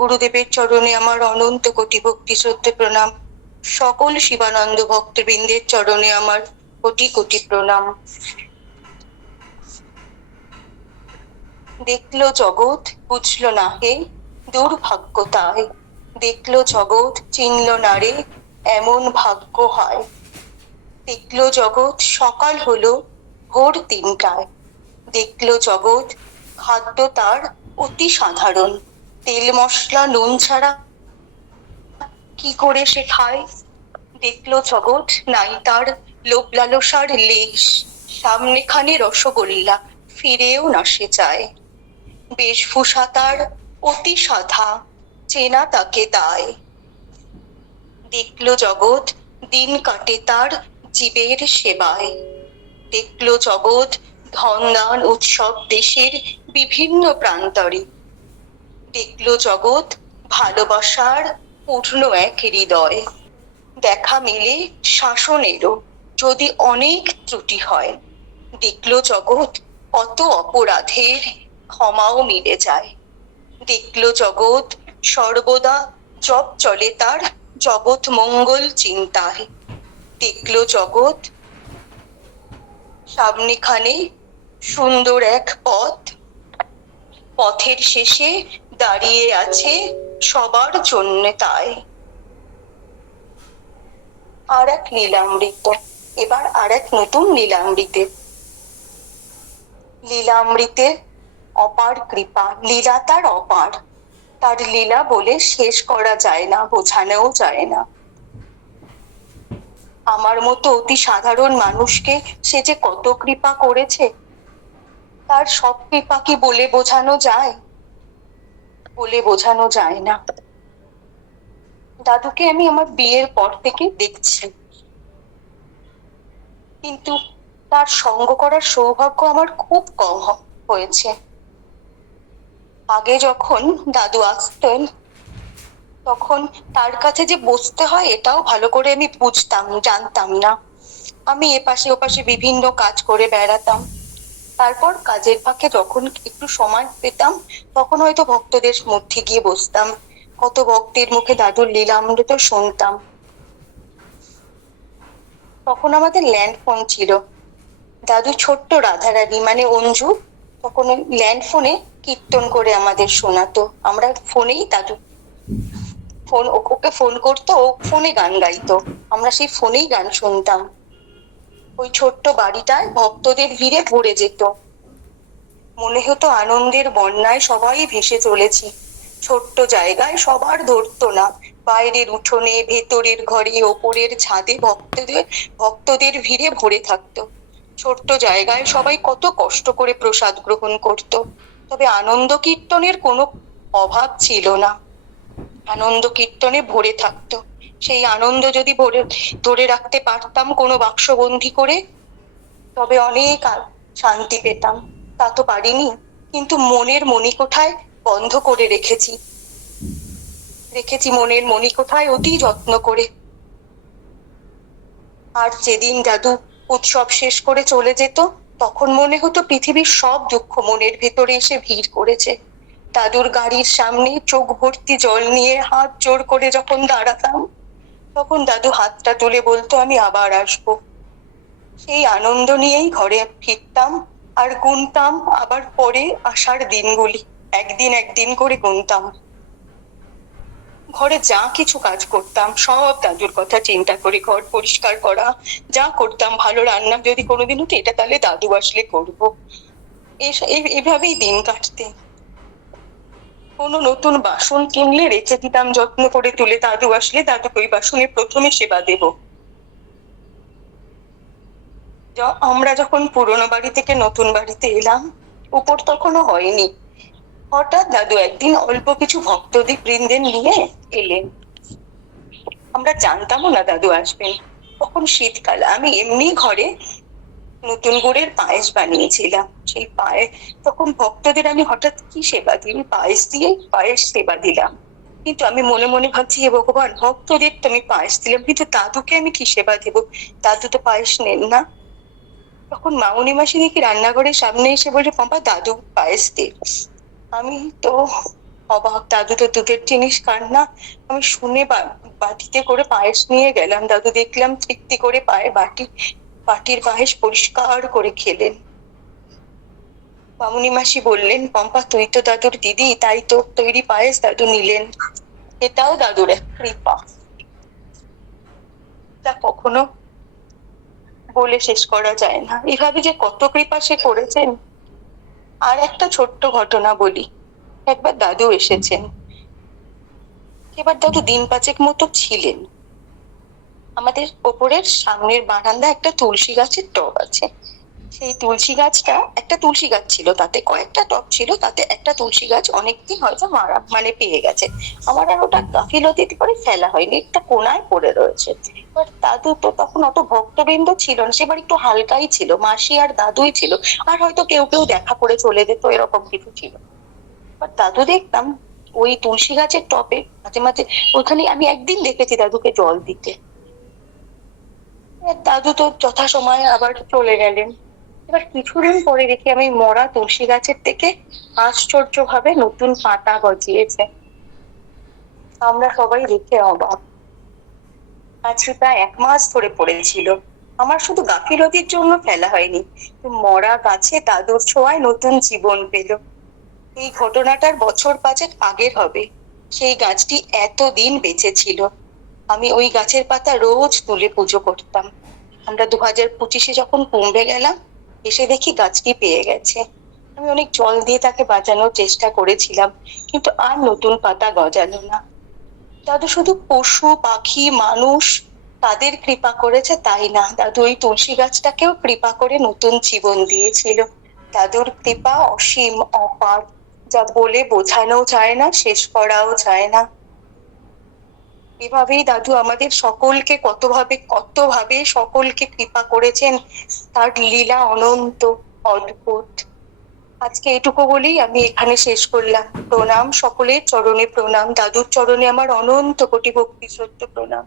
গুরুদেবের চরণে আমার অনন্ত কোটি ভক্তি শ্রদ্ধে প্রণাম। সকল শিবানন্দ ভক্তবৃন্দের চরণে আমার কোটি কোটি প্রণাম। দেখলো জগৎ বুঝলো না হে, দুর্ভাগ্য তাই। দেখলো জগৎ চিনল না রে, এমন ভাগ্য হয়। দেখলো জগৎ সকাল হলো ভোর 3টায়। দেখলো জগৎ খাদ্য তার অতি সাধারণ, তেল মশলা নুন ছাড়া কি করে সে খায়। দেখলো জগৎ নাই তার লোভ লালসার লেশ, সামনেখানে রসগোল্লা ফিরেও না সে চায়। বেশভূষা তার অতি সাধা, চেনা তাকে দায়। দেখলো জগৎ দিন কাটে তার জীবের সেবায়। দেখলো জগৎ ধন দান উৎসব দেশের বিভিন্ন প্রান্তরে। দেখলো জগৎ ভালোবাসার পূর্ণ এক হৃদয়। দেখা মিলে শাসনেরও যদি অনেক ত্রুটি হয়। দেখলো জগৎ কত অপরাধের ক্ষমাও মিলে যায়। দেখলো জগৎ সর্বদা জপ চলে তার জগৎ মঙ্গল চিন্তায়। দেখলো জগৎ সামনেখানে সুন্দর এক পথ, পথের শেষে দাঁড়িয়ে আছে সবার জন্য তাই। আর এক লীলামৃত, এবার আর এক নতুন লীলামৃতে। লীলামৃতের অপার কৃপা, লীলা তার অপার। তার লীলা বলে শেষ করা যায় না, বোঝানোও যায় না। আমার মতো অতি সাধারণ মানুষকে সে যে কত কৃপা করেছে, তার সব কৃপা কি বলে বোঝানো যায়? বলে বোঝানো যায় না। দাদুকে আমি আমার বিয়ের পর থেকে দেখছি, কিন্তু তার সঙ্গ করার সৌভাগ্য আমার খুব কম হয়েছে। আগে যখন দাদু আসতেন তখন তার কাছে যে বসতে হয় এটাও ভালো করে আমি বুঝতাম, জানতাম না। আমি এপাশে ওপাশে বিভিন্ন কাজ করে বেড়াতাম। তারপর কাজের ফাঁকে যখন একটু সময় পেতাম তখন হয়তো ভক্তদের মধ্যে গিয়ে বসতাম, কত ভক্তের মুখে দাদুর লীলামৃত শুনতাম। তখন আমাদের ল্যান্ড ফোন ছিল। দাদু ছোট্ট রাধারানী মানে অঞ্জু তখন ওই ল্যান্ড ফোনে কীর্তন করে আমাদের শোনাতো। আমরা ফোনেই দাদু ওকে ফোন করতো, ও ফোনে গান গাইতো, আমরা সেই ফোনেই গান শুনতাম। ওই ছোট্ট বাড়িটায় ভক্তদের ভিড়ে ভরে যেত। মনে হতো আনন্দের বন্যায় সবাই ভেসে চলেছি। ছোট্ট জায়গায় সবার ধরতো না, বাইরের উঠোনে ভেতরের ঘরে ওপরের ছাদে ভক্তদের ভিড়ে ভরে থাকতো। ছোট্ট জায়গায় সবাই কত কষ্ট করে প্রসাদ গ্রহণ করত, তবে আনন্দ কীর্তনের কোনো অভাব ছিল না। আনন্দ কীর্তনে ভরে থাকতো। সেই আনন্দ যদি ধরে রাখতে পারতাম কোনো বাক্সবন্দি করে, তবে অনেক শান্তি পেতাম। তা তো পারিনি, কিন্তু মনের মণিকোঠায় বন্ধ করে রেখেছি মনের মণিকোঠায় অতি যত্ন করে। আর যেদিন দাদু উৎসব শেষ করে চলে যেত তখন মনে হতো পৃথিবীর সব দুঃখ মনের ভেতরে এসে ভিড় করেছে। দাদুর গাড়ির সামনে চোখ ভর্তি জল নিয়ে হাত জোর করে যখন দাঁড়াতাম তখন দাদু হাতটা তুলে বলতো আমি আবার আসবো। সেই আনন্দ নিয়েই ঘরে ফিরতাম আর গুনতাম আবার পরে আসার দিনগুলি, একদিন একদিন করে গুনতাম। ঘরে যা কিছু কাজ করতাম সব দাদুর কথা চিন্তা করে, ঘর পরিষ্কার করা যা করতাম, ভালো রান্না যদি কোনোদিন হতো এটা তাহলে দাদু আসলে করবো, এভাবেই দিন কাটতে। কোনো নতুন বাসন কিনলে রেখে দিতাম যত্ন করে তুলে, দাদু আসলে দাদুকে ওই বাসনে প্রথমে সেবা দেব। আমরা যখন পুরোনো বাড়ি থেকে নতুন বাড়িতে এলাম, উপর তখনও হয়নি, হঠাৎ দাদু একদিন অল্প কিছু ভক্তদের বৃন্দের নিয়ে এলেন। আমরা জানতামও না দাদু আসবেন। তখন শীতকাল, আমি এমনি ঘরে নতুন গুড়ের পায়েস বানিয়েছিলাম। সেই তখন ভক্তদের আমি হঠাৎ কি সেবা দিই, পায়েস সেবা দিলাম। কিন্তু আমি মনে মনে ভাবছি হে ভগবান, ভক্তদের তো আমি পায়েস দিলাম, কিন্তু দাদুকে আমি কি সেবা দেবো, দাদু তো পায়েস নেন না। তখন মামুনি মাসি দেখি রান্নাঘরের সামনে এসে বলে পাপা দাদু পায়েস দে। আমি তো অবাক, দাদু তো দুধের জিনিস খান না। আমি শুনে বাটিতে করে পায়েস নিয়ে গেলাম, দাদু দেখলাম তৃপ্তি করে বাটির পায়েস পরিষ্কার করে খেলেন। মামুনি মাসি বললেন, পম্পা তুই তো দাদুর দিদি, তাই তোর তৈরি পায়েস দাদু নিলেন। এটাও দাদুর এক কৃপা, তা কখনো বলে শেষ করা যায় না। এভাবে যে কত কৃপা সে করেছেন। আর একটা ছোট্ট ঘটনা বলি। একবার দাদু এসেছেন। এবার দাদু দিন পাঁচেক মতো ছিলেন। আমাদের ওপরের সামনের বারান্দা একটা তুলসী গাছের টব আছে। সেই তুলসী গাছটা, একটা তুলসী গাছ ছিল, তাতে কয়েকটা টব ছিল, তাতে একটা তুলসী গাছ অনেকদিন হয়তো মারা পেয়ে গেছে। আমার আর ওটা গাফিলতিতে করে ফেলা হয়নি, একটা কোনায় পড়ে রয়েছে। এবার দাদু তো তখন অত ভক্তবৃন্দ ছিল না, সেবার একটু হালকাই ছিল, মাসি আর দাদুই ছিল, আর হয়তো কেউ কেউ দেখা করে চলে যেত, এরকম কিছু ছিল। এবার দাদু দেখতাম ওই তুলসী গাছের টবে মাঝে মাঝে, ওখানে আমি একদিন দেখেছি দাদুকে জল দিতে। দাদু তো যথাসময়ে আবার চলে গেলেন। এবার কিছুদিন পরে দেখি আমি মরা তুলসী গাছের থেকে আশ্চর্য ভাবে নতুন পাতা গজিয়েছে। আমরা সবাই দেখে অবাক। আজকে প্রায় 1 মাস ধরে পড়েছিল। আমার শুধু গাফিলতির জন্য ফেলা হয়নি, মরা গাছে দাদুর ছোঁয়ায় নতুন জীবন পেল। এই ঘটনাটার বছর 5 আগের হবে। সেই গাছটি এতদিন বেঁচে ছিল। আমি ওই গাছের পাতা রোজ তুলে পুজো করতাম। আমরা 2025-এ যখন কুম্ভে গেলাম, এসে দেখি গাছটি পেয়ে গেছে। আমি অনেক জল দিয়ে তাকে বাঁচানোর চেষ্টা করেছিলাম, কিন্তু আর নতুন পাতা গজালো না। দাদু শুধু পশু পাখি মানুষ তাদের কৃপা করেছে তাই না, দাদু ওই তুলসী গাছটাকেও কৃপা করে নতুন জীবন দিয়েছিল। দাদুর কৃপা অসীম, অপার, যা বলে বোঝানো যায় না, শেষ করাও যায় না। এভাবেই দাদু আমাদের সকলকে কত ভাবে সকলকে কৃপা করেছেন, তার লীলা অনন্ত, অদ্ভুত। আজকে এটুকু বলেই আমি এখানে শেষ করলাম। প্রণাম, সকলের চরণে প্রণাম, দাদুর চরণে আমার অনন্ত কোটি ভক্তি শ্রদ্ধা প্রণাম।